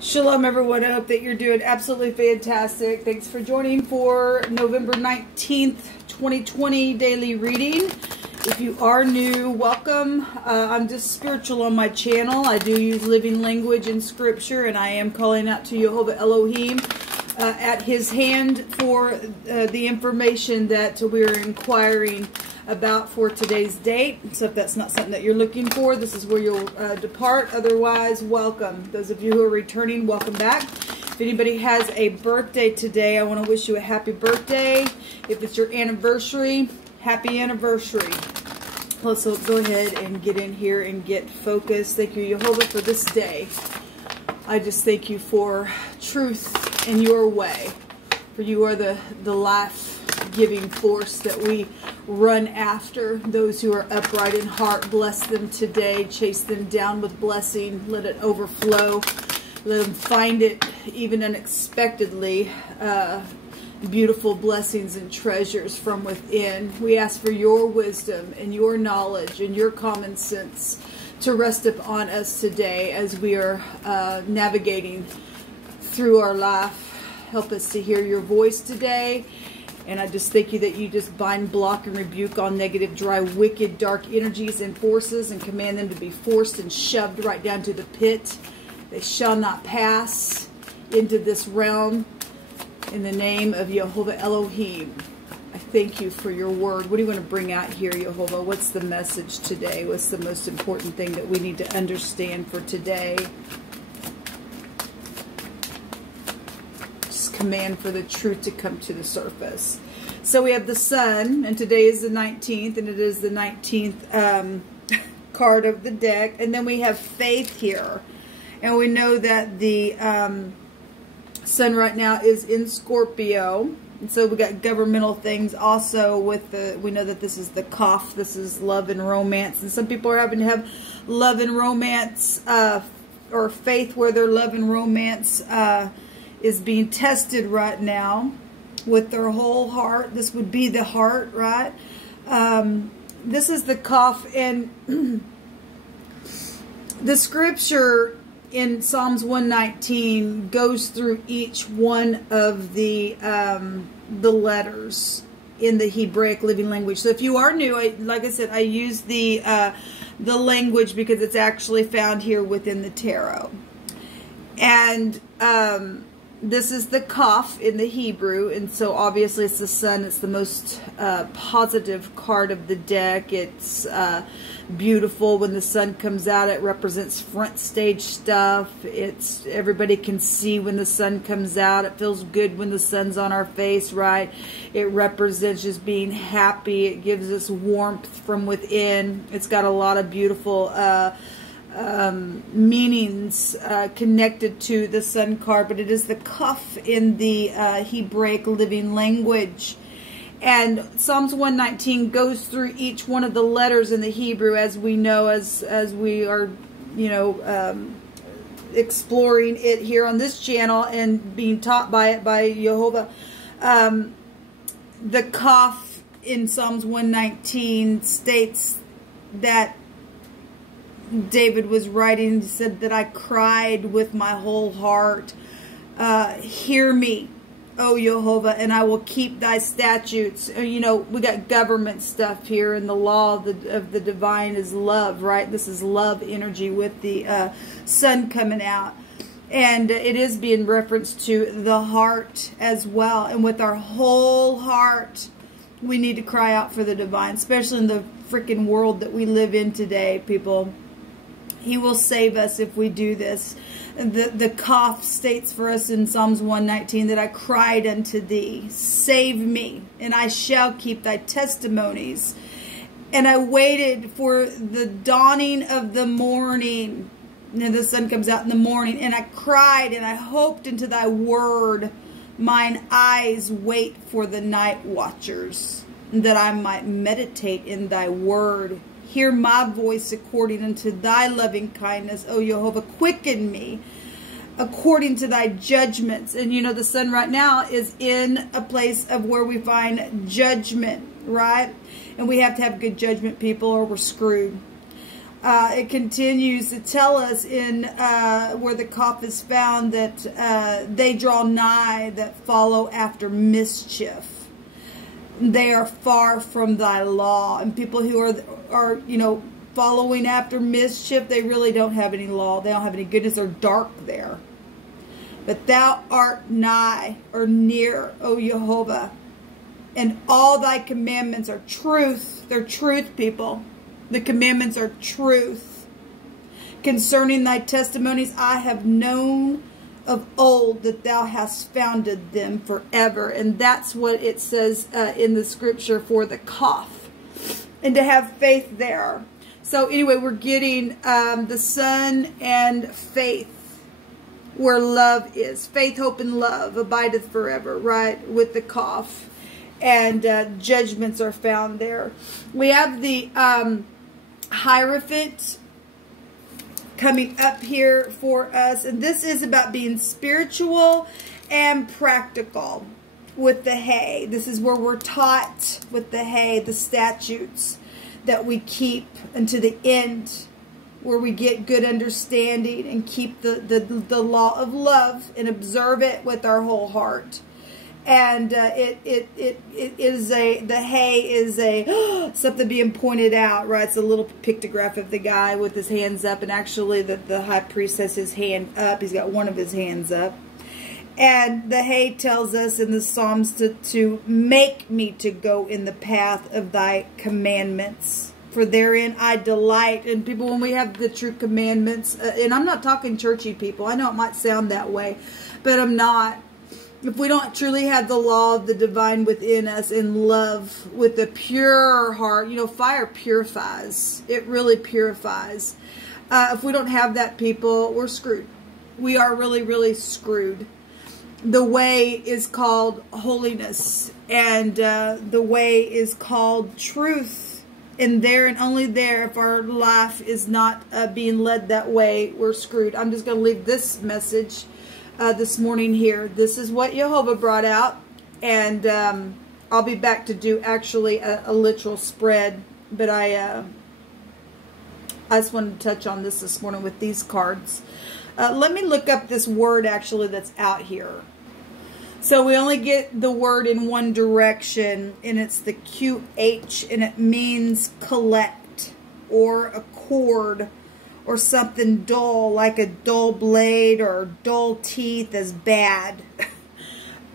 Shalom, everyone. I hope that you're doing absolutely fantastic. Thanks for joining for November 19th, 2020 daily reading. If you are new, welcome. I'm just spiritual on my channel. I do use living language in scripture, and I am calling out to Jehovah Elohim at his hand for the information that we're inquiring about for today's date. So if that's not something that you're looking for, this is where you'll depart. Otherwise, welcome. Those of you who are returning, welcome back. If anybody has a birthday today, I want to wish you a happy birthday. If it's your anniversary, happy anniversary. Let's go ahead and get in here and get focused. Thank you, Jehovah, for this day. I just thank you for truth in your way. For you are the life-giving force that we run after. Those who are upright in heart, bless them today. Chase them down with blessing. Let it overflow. Let them find it even unexpectedly. Beautiful blessings and treasures from within. We ask for your wisdom and your knowledge and your common sense to rest upon us today as we are navigating through our life. Help us to hear your voice today. And I just thank you that you just bind, block, and rebuke all negative, dry, wicked, dark energies and forces and command them to be forced and shoved right down to the pit. They shall not pass into this realm. In the name of Jehovah Elohim, I thank you for your word. What do you want to bring out here, Jehovah? What's the message today? What's the most important thing that we need to understand for today? Command for the truth to come to the surface. So we have the sun, and today is the 19th, and it is the 19th card of the deck. And then we have faith here, and we know that the sun right now is in Scorpio, and so we got governmental things also with the, we know that this is the Kaf, this is love and romance, and some people are having to have love and romance or faith where their love and romance is being tested right now with their whole heart. This would be the heart, right? This is the Kaf, and the scripture in Psalms 119 goes through each one of the letters in the Hebraic living language. So if you are new, like I said, I use the language because it's actually found here within the tarot. And this is the Kaf in the Hebrew, and so obviously it's the sun. It's the most positive card of the deck. It's beautiful when the sun comes out. It represents front stage stuff. It's everybody can see when the sun comes out. It feels good when the sun's on our face, right? It represents just being happy. It gives us warmth from within. It's got a lot of beautiful meanings connected to the sun card, but it is the Kaf in the Hebraic living language. And Psalms 119 goes through each one of the letters in the Hebrew, as we know, as we are, you know, exploring it here on this channel and being taught by it by Jehovah. The Kaf in Psalms 119 states that David was writing, said that I cried with my whole heart. Hear me, O Jehovah, and I will keep thy statutes. You know, we got government stuff here, and the law of the divine is love, right? This is love energy with the sun coming out. And it is being referenced to the heart as well. And with our whole heart, we need to cry out for the divine, especially in the freaking world that we live in today, people. He will save us if we do this. The Kaf states for us in Psalms 119 that I cried unto thee, save me, and I shall keep thy testimonies. And I waited for the dawning of the morning. And the sun comes out in the morning. And I cried and I hoped into thy word. Mine eyes wait for the night watchers, that I might meditate in thy word. Hear my voice according unto thy loving kindness, O Jehovah. Quicken me according to thy judgments. And you know, the sun right now is in a place of where we find judgment, right? And we have to have good judgment, people, or we're screwed. It continues to tell us in where the cough is found that they draw nigh that follow after mischief. They are far from thy law. And people who are following after mischief, they really don't have any law. They don't have any goodness. They're dark there. But thou art nigh or near, O Jehovah, and all thy commandments are truth. They're truth, people. The commandments are truth. Concerning thy testimonies, I have known of old that thou hast founded them forever. And that's what it says in the scripture for the cough. And to have faith there. So anyway, we're getting the Son and faith. Where love is. Faith, hope, and love abideth forever, right? With the cough. And judgments are found there. We have the Hierophant coming up here for us. And this is about being spiritual and practical with the hay. This is where we're taught with the hay, the statutes that we keep unto the end, where we get good understanding and keep the law of love and observe it with our whole heart. And it is the hay is a something being pointed out, right? It's a little pictograph of the guy with his hands up, and actually the high priest has his hand up. He's got one of his hands up. And the hay tells us in the Psalms to make me to go in the path of thy commandments. For therein I delight. And people, when we have the true commandments, and I'm not talking churchy people. I know it might sound that way, but I'm not. If we don't truly have the law of the divine within us in love with a pure heart, fire purifies. It really purifies. If we don't have that, people, we're screwed. We are really, really screwed. The way is called holiness, and the way is called truth. And there and only there, if our life is not being led that way, we're screwed. I'm just going to leave this message this morning here. This is what Jehovah brought out, and I'll be back to do actually a literal spread, but I just wanted to touch on this morning with these cards. Let me look up this word actually that's out here. So we only get the word in one direction, and it's the QH, and it means collect or accord or something dull, like a dull blade or dull teeth is bad.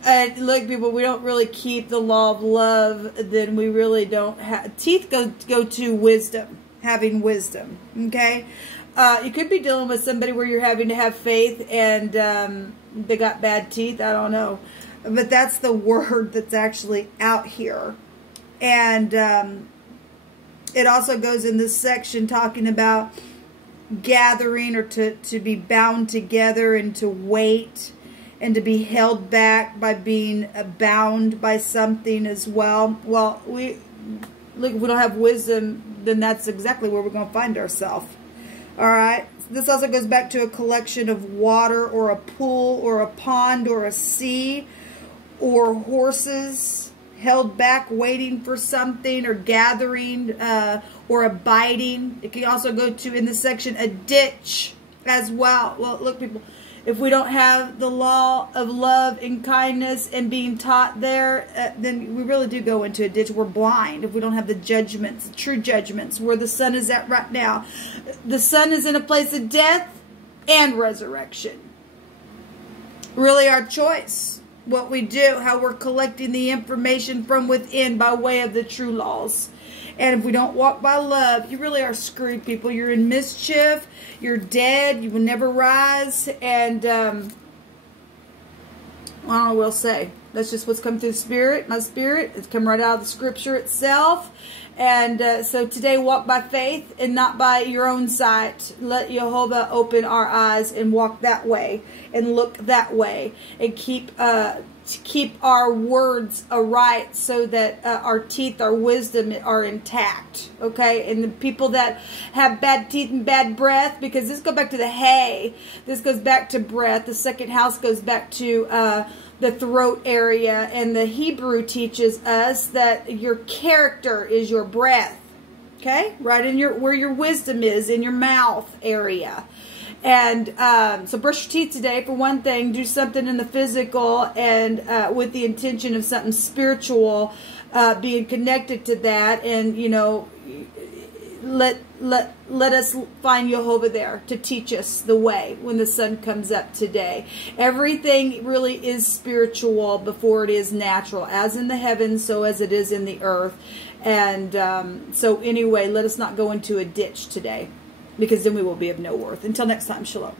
And look, people, we don't really keep the law of love, then we really don't have... Teeth go to wisdom, having wisdom, okay? You could be dealing with somebody where you're having to have faith and they got bad teeth. I don't know. But that's the word that's actually out here. And it also goes in this section talking about gathering, or to be bound together, and to wait, and to be held back by being bound by something as well. Well, look, if we don't have wisdom, then that's exactly where we're going to find ourselves. All right. This also goes back to a collection of water, or a pool, or a pond, or a sea, or horses held back waiting for something, or gathering, or abiding. It can also go to, in this section, a ditch as well. Well, look, people, if we don't have the law of love and kindness and being taught there, then we really do go into a ditch. We're blind if we don't have the judgments, the true judgments, where the sun is at right now. The sun is in a place of death and resurrection. Really our choice. What we do, how we're collecting the information from within by way of the true laws. And if we don't walk by love, you really are screwed, people. You're in mischief. You're dead. You will never rise. And I don't know what we'll say. That's just what's come through the spirit. My spirit. It's come right out of the scripture itself. And so today, walk by faith and not by your own sight. Let Jehovah open our eyes and walk that way and look that way, and keep our words aright, so that our teeth, our wisdom are intact. Okay, and the people that have bad teeth and bad breath, because this goes back to the hay. This goes back to breath. The second house goes back to the throat area, and the Hebrew teaches us that your character is your breath. Okay, right in where your wisdom is, in your mouth area. And so brush your teeth today for one thing. Do something in the physical and with the intention of something spiritual being connected to that. And, you know, let us find Jehovah there to teach us the way when the sun comes up today. Everything really is spiritual before it is natural. As in the heavens, so as it is in the earth. And so anyway, let us not go into a ditch today, because then we will be of no worth. Until next time, shalom.